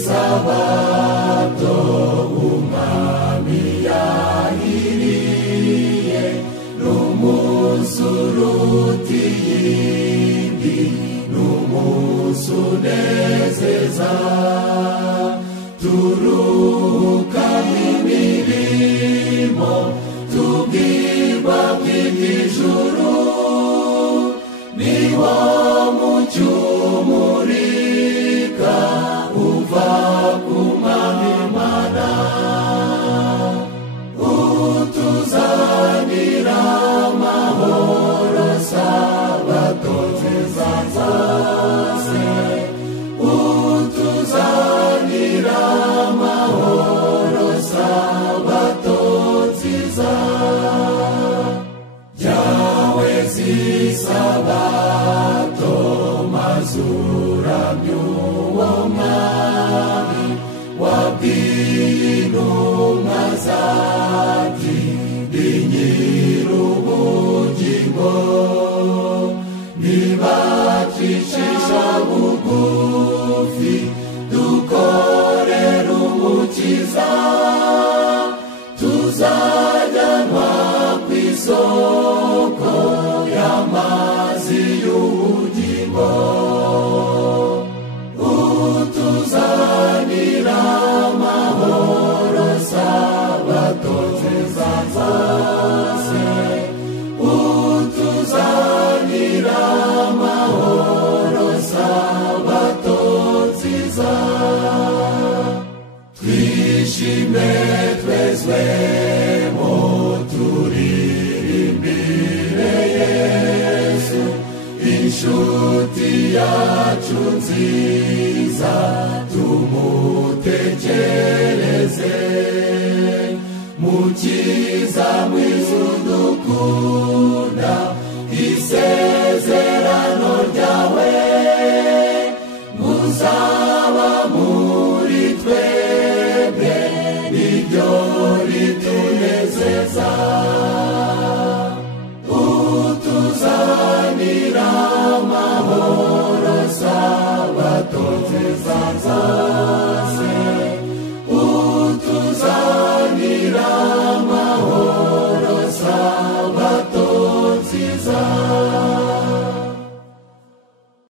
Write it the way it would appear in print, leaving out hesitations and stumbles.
isabato umwami yahiriye n'umunsi uruta iyindi n'umunsi unezeza turuhuka imirimo tubwirwa kw'iby'ijuru niwo mucyo umurika uva ku Mwami Imana utuzanira amahoro sabato nziza zose utuzanira amahoro sabato nziza yawe zisabato mazuramya uwo mwami wabwiye intumwa zati ndi nyir'ubugingo nibacishisha bugufi dukorera umukiza tuzajyanwa kw'isoko y'amazi y'ubugingo utuzanira amahoro sabato nziza zose utuzanira amahoro sabato nziza twishime twezwemo turirimbire Yesu inshuti yacu nziza tumutegere